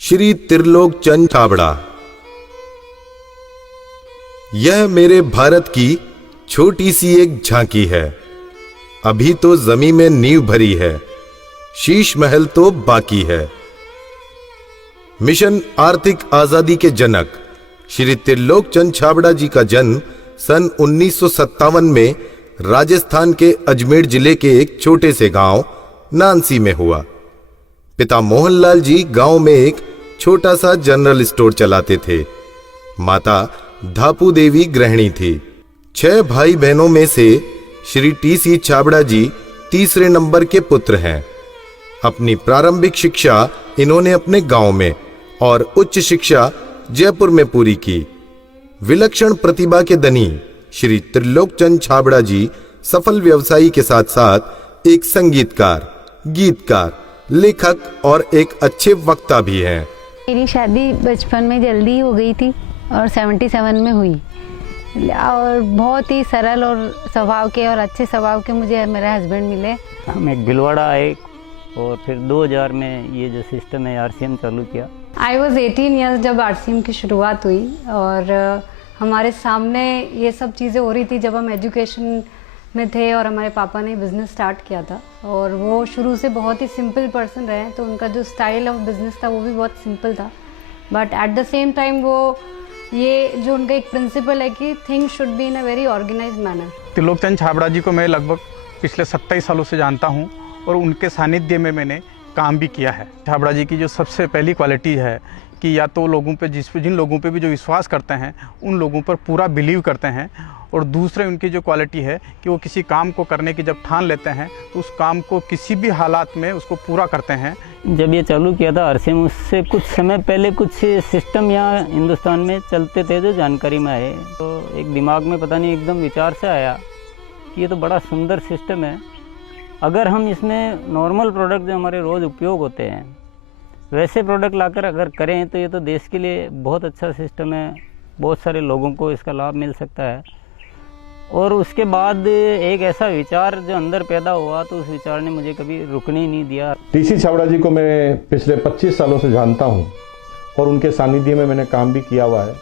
श्री त्रिलोक चंद छाबड़ा। यह मेरे भारत की छोटी सी एक झांकी है। अभी तो जमीन में नींव भरी है, शीश महल तो बाकी है। मिशन आर्थिक आजादी के जनक श्री त्रिलोक चंद छाबड़ा जी का जन्म सन 1957 में राजस्थान के अजमेर जिले के एक छोटे से गांव नानसी में हुआ। पिता मोहनलाल जी गांव में एक छोटा सा जनरल स्टोर चलाते थे। माता धापू देवी गृहिणी थी। 6 भाई बहनों में से श्री टी.सी. छाबड़ा जी तीसरे नंबर के पुत्र हैं। अपनी प्रारंभिक शिक्षा इन्होंने अपने गांव में और उच्च शिक्षा जयपुर में पूरी की। विलक्षण प्रतिभा के धनी श्री त्रिलोक चंद छाबड़ा जी सफल व्यवसायी के साथ साथ एक संगीतकार, गीतकार, लेखक और एक अच्छे वक्ता भी हैं। मेरी शादी बचपन में जल्दी हो गई थी और 77 में हुई और बहुत ही सरल और स्वभाव के और अच्छे स्वभाव के मुझे मेरे हस्बैंड मिले। हम एक भिलवाड़ा आए और फिर 2000 में ये जो सिस्टम है आरसीएम चालू किया। आई वॉज 18 ईयर्स जब आरसीएम की शुरुआत हुई और हमारे सामने ये सब चीज़ें हो रही थी जब हम एजुकेशन में थे और हमारे पापा ने बिज़नेस स्टार्ट किया था और वो शुरू से बहुत ही सिंपल पर्सन रहे, तो उनका जो स्टाइल ऑफ बिज़नेस था वो भी बहुत सिंपल था। But at the same time वो ये जो उनका एक प्रिंसिपल है कि things should be in a very organised manner. Trilok Chand Chhabra ji को मैं लगभग पिछले 27 सालों से जानता हूँ और उनके सानिध्य में मैंने काम भी किया है। छाबड़ा जी की जो सबसे पहली क्वालिटी है कि या तो लोगों पे जिन लोगों पे भी जो विश्वास करते हैं उन लोगों पर पूरा बिलीव करते हैं, और दूसरे उनकी जो क्वालिटी है कि वो किसी काम को करने की जब ठान लेते हैं तो उस काम को किसी भी हालात में उसको पूरा करते हैं। जब ये चालू किया था आरसीएम, उससे कुछ समय पहले कुछ सिस्टम यहाँ हिंदुस्तान में चलते थे जो जानकारी में आए, तो एक दिमाग में पता नहीं एकदम विचार से आया कि ये तो बड़ा सुंदर सिस्टम है। अगर हम इसमें नॉर्मल प्रोडक्ट जो हमारे रोज़ उपयोग होते हैं वैसे प्रोडक्ट लाकर अगर करें तो ये तो देश के लिए बहुत अच्छा सिस्टम है, बहुत सारे लोगों को इसका लाभ मिल सकता है। और उसके बाद एक ऐसा विचार जो अंदर पैदा हुआ तो उस विचार ने मुझे कभी रुकने ही नहीं दिया। टी.सी. छाबड़ा जी को मैं पिछले 25 सालों से जानता हूं और उनके सानिध्य में मैंने काम भी किया हुआ है।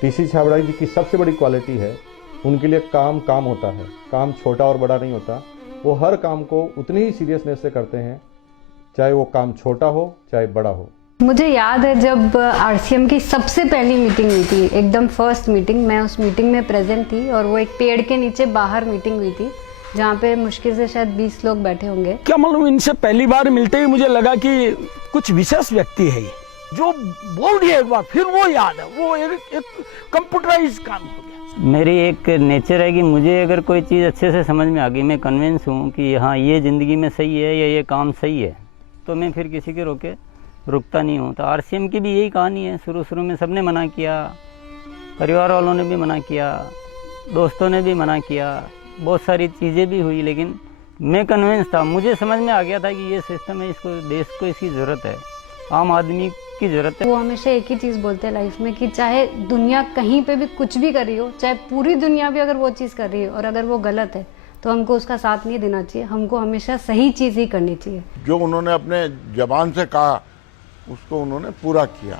टी.सी. छाबड़ा जी की सबसे बड़ी क्वालिटी है उनके लिए काम काम होता है। काम छोटा और बड़ा नहीं होता, वो हर काम को उतनी ही सीरियसनेस से करते हैं, चाहे वो काम छोटा हो चाहे बड़ा हो। मुझे याद है जब आरसीएम की सबसे पहली मीटिंग हुई थी, एकदम फर्स्ट मीटिंग, मैं उस मीटिंग में प्रेजेंट थी और वो एक पेड़ के नीचे बाहर मीटिंग हुई थी जहाँ पे मुश्किल से शायद 20 लोग बैठे होंगे। क्या मालूम, इनसे पहली बार मिलते ही मुझे लगा कि कुछ विशेष व्यक्ति है ये, जो बोल दिया एक बार फिर वो याद है, वो एक कंप्यूटराइज काम हो गया। मेरी एक नेचर है कि मुझे अगर कोई चीज़ अच्छे से समझ में आ गई, मैं कन्विंस हूँ कि हाँ ये ज़िंदगी में सही है या ये काम सही है, तो मैं फिर किसी के रोके रुकता नहीं हूँ। तो आरसीएम की भी यही कहानी है। शुरू में सबने मना किया, परिवार वालों ने भी मना किया, दोस्तों ने भी मना किया, बहुत सारी चीज़ें भी हुई, लेकिन मैं कन्विंस था, मुझे समझ में आ गया था कि ये सिस्टम है, इसको देश को इसकी ज़रूरत है, आम आदमी की ज़रूरत है। वो हमेशा एक ही चीज़ बोलते हैं लाइफ में कि चाहे दुनिया कहीं पे भी कुछ भी कर रही हो, चाहे पूरी दुनिया भी अगर वो चीज़ कर रही है और अगर वो गलत है तो हमको उसका साथ नहीं देना चाहिए, हमको हमेशा सही चीज़ ही करनी चाहिए। जो उन्होंने अपने जबान से कहा उसको उन्होंने पूरा किया।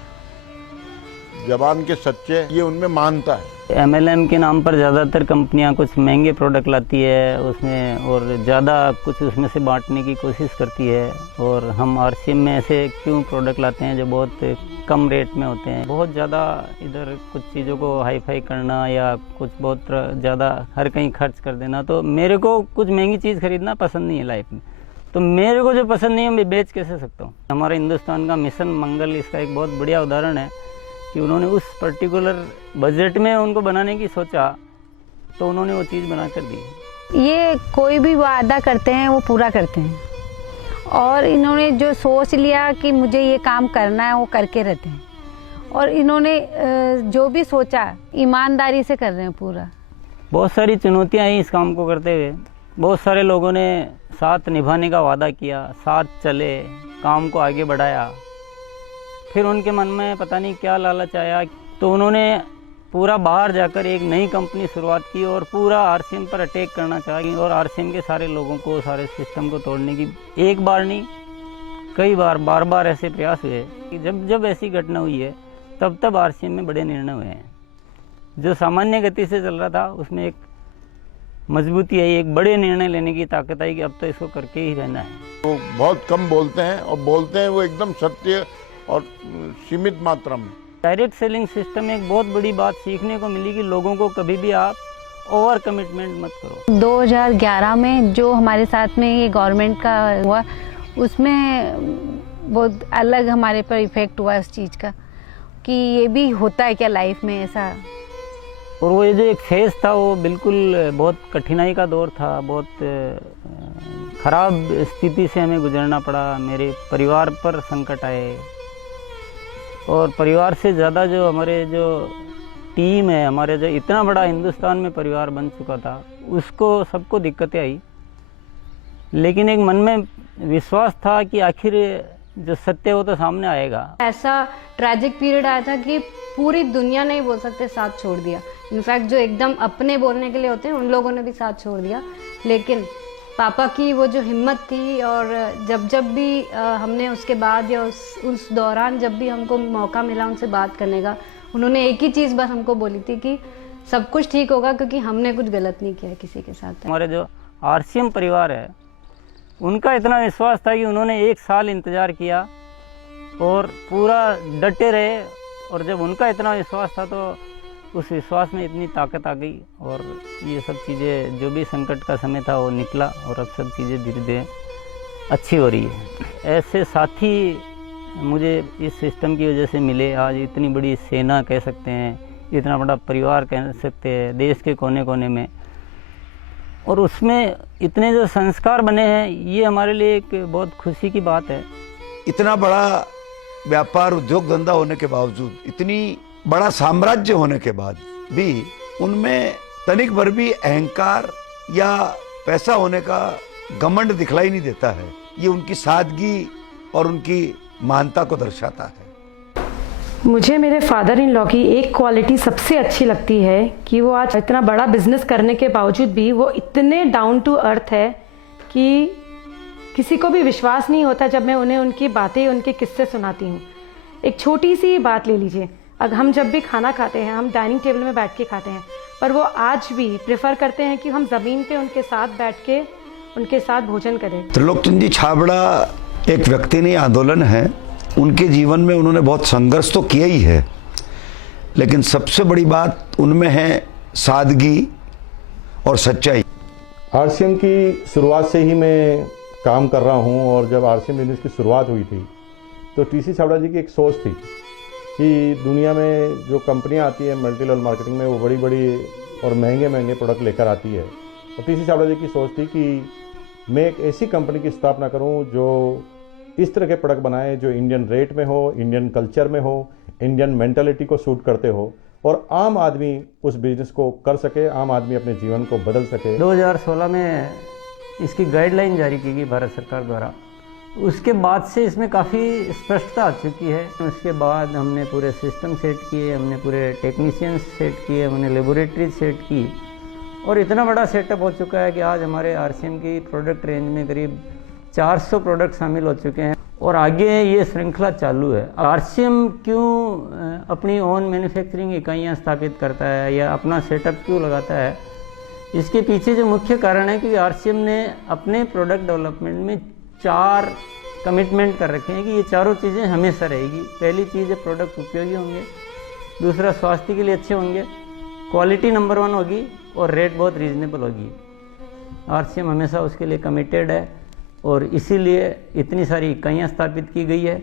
जबान के सच्चे ये उनमें मानता है। MLM के नाम पर ज़्यादातर कंपनियां कुछ महंगे प्रोडक्ट लाती है उसमें और ज़्यादा कुछ उसमें से बांटने की कोशिश करती है, और हम आरसीएम में ऐसे क्यों प्रोडक्ट लाते हैं जो बहुत कम रेट में होते हैं। बहुत ज़्यादा इधर कुछ चीज़ों को हाई फाई करना या कुछ बहुत ज़्यादा हर कहीं खर्च कर देना, तो मेरे को कुछ महंगी चीज़ खरीदना पसंद नहीं है लाइफ में। तो मेरे को जो पसंद नहीं है मैं बेच कैसे सकता हूँ। हमारा हिंदुस्तान का मिशन मंगल इसका एक बहुत बढ़िया उदाहरण है कि उन्होंने उस पर्टिकुलर बजट में उनको बनाने की सोचा तो उन्होंने वो चीज़ बना कर दी। ये कोई भी वादा करते हैं वो पूरा करते हैं, और इन्होंने जो सोच लिया कि मुझे ये काम करना है वो करके रहते हैं, और इन्होंने जो भी सोचा ईमानदारी से कर रहे हैं पूरा। बहुत सारी चुनौतियाँ आई इस काम को करते हुए। बहुत सारे लोगों ने साथ निभाने का वादा किया, साथ चले, काम को आगे बढ़ाया, फिर उनके मन में पता नहीं क्या लालच आया तो उन्होंने पूरा बाहर जाकर एक नई कंपनी शुरुआत की और पूरा आरसीएम पर अटैक करना चाहिए और आरसीएम के सारे लोगों को, सारे सिस्टम को तोड़ने की एक बार नहीं कई बार बार ऐसे प्रयास हुए कि जब ऐसी घटना हुई है तब आरसीएम में बड़े निर्णय हुए हैं। जो सामान्य गति से चल रहा था उसमें एक मजबूती आई, एक बड़े निर्णय लेने की ताकत आई कि अब तो इसको करके ही रहना है। वो बहुत कम बोलते हैं और बोलते हैं वो एकदम सत्य और सीमित मात्रा में। डायरेक्ट सेलिंग सिस्टम में एक बहुत बड़ी बात सीखने को मिली कि लोगों को कभी भी आप ओवर कमिटमेंट मत करो। 2011 में जो हमारे साथ में ये गवर्नमेंट का हुआ उसमें बहुत अलग हमारे पर इफेक्ट हुआ इस चीज़ का कि ये भी होता है क्या लाइफ में ऐसा। और वो ये जो एक फेज़ था वो बिल्कुल बहुत कठिनाई का दौर था, बहुत ख़राब स्थिति से हमें गुजरना पड़ा। मेरे परिवार पर संकट आए और परिवार से ज़्यादा जो हमारे जो टीम है, हमारे जो इतना बड़ा हिंदुस्तान में परिवार बन चुका था, उसको सबको दिक्कतें आई। लेकिन एक मन में विश्वास था कि आखिर जो सत्य वो तो सामने आएगा। ऐसा ट्रैजिक पीरियड आया था कि पूरी दुनिया ने ही बोल सकते साथ छोड़ दिया। इनफैक्ट जो एकदम अपने बोलने के लिए होते हैं उन लोगों ने भी साथ छोड़ दिया। लेकिन पापा की वो जो हिम्मत थी और जब भी हमने उसके बाद या उस दौरान जब भी हमको मौका मिला उनसे बात करने का, उन्होंने एक ही चीज़ बस हमको बोली थी कि सब कुछ ठीक होगा क्योंकि हमने कुछ गलत नहीं किया किसी के साथ। हमारे जो आरसीएम परिवार है उनका इतना विश्वास था कि उन्होंने 1 साल इंतज़ार किया और पूरा डटे रहे। और जब उनका इतना विश्वास था तो उस विश्वास में इतनी ताकत आ गई और ये सब चीज़ें, जो भी संकट का समय था वो निकला और अब सब चीज़ें धीरे धीरे अच्छी हो रही है। ऐसे साथी मुझे इस सिस्टम की वजह से मिले। आज इतनी बड़ी सेना कह सकते हैं, इतना बड़ा परिवार कह सकते हैं देश के कोने कोने में, और उसमें इतने जो संस्कार बने हैं, ये हमारे लिए एक बहुत खुशी की बात है। इतना बड़ा व्यापार उद्योग धंधा होने के बावजूद, इतनी बड़ा साम्राज्य होने के बाद भी उनमें तनिक भर भी अहंकार या पैसा होने का घमंड दिखलाई नहीं देता है। ये उनकी सादगी और उनकी महानता को दर्शाता है। मुझे मेरे फादर इन लॉ की एक क्वालिटी सबसे अच्छी लगती है कि वो आज इतना बड़ा बिजनेस करने के बावजूद भी वो इतने डाउन टू अर्थ है कि किसी को भी विश्वास नहीं होता जब मैं उन्हें उनकी बातें, उनके किस्से सुनाती हूँ। एक छोटी सी बात ले लीजिए, अगर हम जब भी खाना खाते हैं हम डाइनिंग टेबल में बैठ के खाते हैं, पर वो आज भी प्रेफर करते हैं कि हम ज़मीन पे उनके साथ बैठ के उनके साथ भोजन करें। त्रिलोकचंद जी छाबड़ा एक व्यक्ति नहीं, आंदोलन है। उनके जीवन में उन्होंने बहुत संघर्ष तो किया ही है, लेकिन सबसे बड़ी बात उनमें है सादगी और सच्चाई। आरसीएम की शुरुआत से ही मैं काम कर रहा हूं और जब आरसीएम बिजनेस की शुरुआत हुई थी तो टीसी छाबड़ा जी की एक सोच थी कि दुनिया में जो कंपनियां आती हैं मल्टी लेवल मार्केटिंग में, वो बड़ी बड़ी और महंगे महंगे प्रोडक्ट लेकर आती है। और टीसी छाबड़ा जी की सोच थी कि मैं एक ऐसी कंपनी की स्थापना करूं जो इस तरह के प्रोडक्ट बनाए जो इंडियन रेट में हो, इंडियन कल्चर में हो, इंडियन मेंटालिटी को सूट करते हो और आम आदमी उस बिजनेस को कर सके, आम आदमी अपने जीवन को बदल सके। 2016 में इसकी गाइडलाइन जारी की गई भारत सरकार द्वारा। उसके बाद से इसमें काफ़ी स्पष्टता आ चुकी है। उसके बाद हमने पूरे सिस्टम सेट किए, हमने पूरे टेक्नीशियंस सेट किए, हमने लेबोरेटरी सेट की और इतना बड़ा सेटअप हो चुका है कि आज हमारे आरसीएम की प्रोडक्ट रेंज में करीब 400 प्रोडक्ट शामिल हो चुके हैं और आगे ये श्रृंखला चालू है। आरसीएम क्यों अपनी ओन मैन्युफैक्चरिंग इकाइयाँ स्थापित करता है या अपना सेटअप क्यों लगाता है, इसके पीछे जो मुख्य कारण है कि आरसीएम ने अपने प्रोडक्ट डेवलपमेंट में 4 कमिटमेंट कर रखे हैं कि ये चारों चीज़ें हमेशा रहेगी। पहली चीज़ है प्रोडक्ट उपयोगी होंगे, दूसरा स्वास्थ्य के लिए अच्छे होंगे, क्वालिटी नंबर 1 होगी और रेट बहुत रीजनेबल होगी। आरसीएम हमेशा उसके लिए कमिटेड है और इसीलिए इतनी सारी इकाइयाँ स्थापित की गई है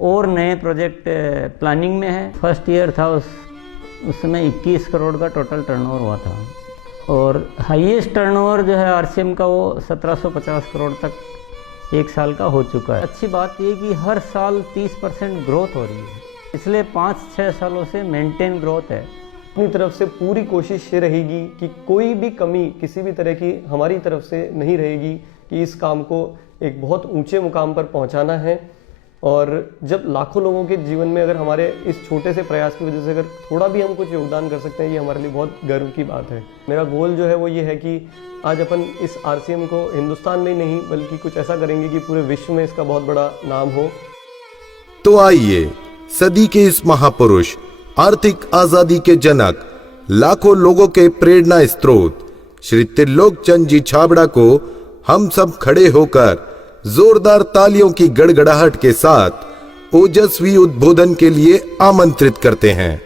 और नए प्रोजेक्ट प्लानिंग में है। फर्स्ट ईयर था उस समय 21 करोड़ का टोटल टर्नओवर हुआ था और हाईएस्ट टर्नओवर जो है आरसीएम का वो 1750 करोड़ तक एक साल का हो चुका है। अच्छी बात ये कि हर साल 30% ग्रोथ हो रही है, इसलिए 5-6 सालों से मेंटेन ग्रोथ है। अपनी तरफ से पूरी कोशिश ये रहेगी कि कोई भी कमी किसी भी तरह की हमारी तरफ से नहीं रहेगी कि इस काम को एक बहुत ऊंचे मुकाम पर पहुंचाना है और जब लाखों लोगों के जीवन में अगर हमारे इस छोटे से प्रयास की वजह से अगर थोड़ा भी हम कुछ योगदान कर सकते हैं, ये हमारे लिए बहुत गर्व की बात है। मेरा गोल जो है वो ये है कि आज अपन इस RCM को हिंदुस्तान में ही नहीं बल्कि कुछ ऐसा करेंगे कि पूरे विश्व में इसका बहुत बड़ा नाम हो। तो आइए सदी के इस महापुरुष, आर्थिक आजादी के जनक, लाखों लोगों के प्रेरणा स्रोत श्री त्रिलोक चंद जी छाबड़ा को हम सब खड़े होकर जोरदार तालियों की गड़गड़ाहट के साथ ओजस्वी उद्बोधन के लिए आमंत्रित करते हैं।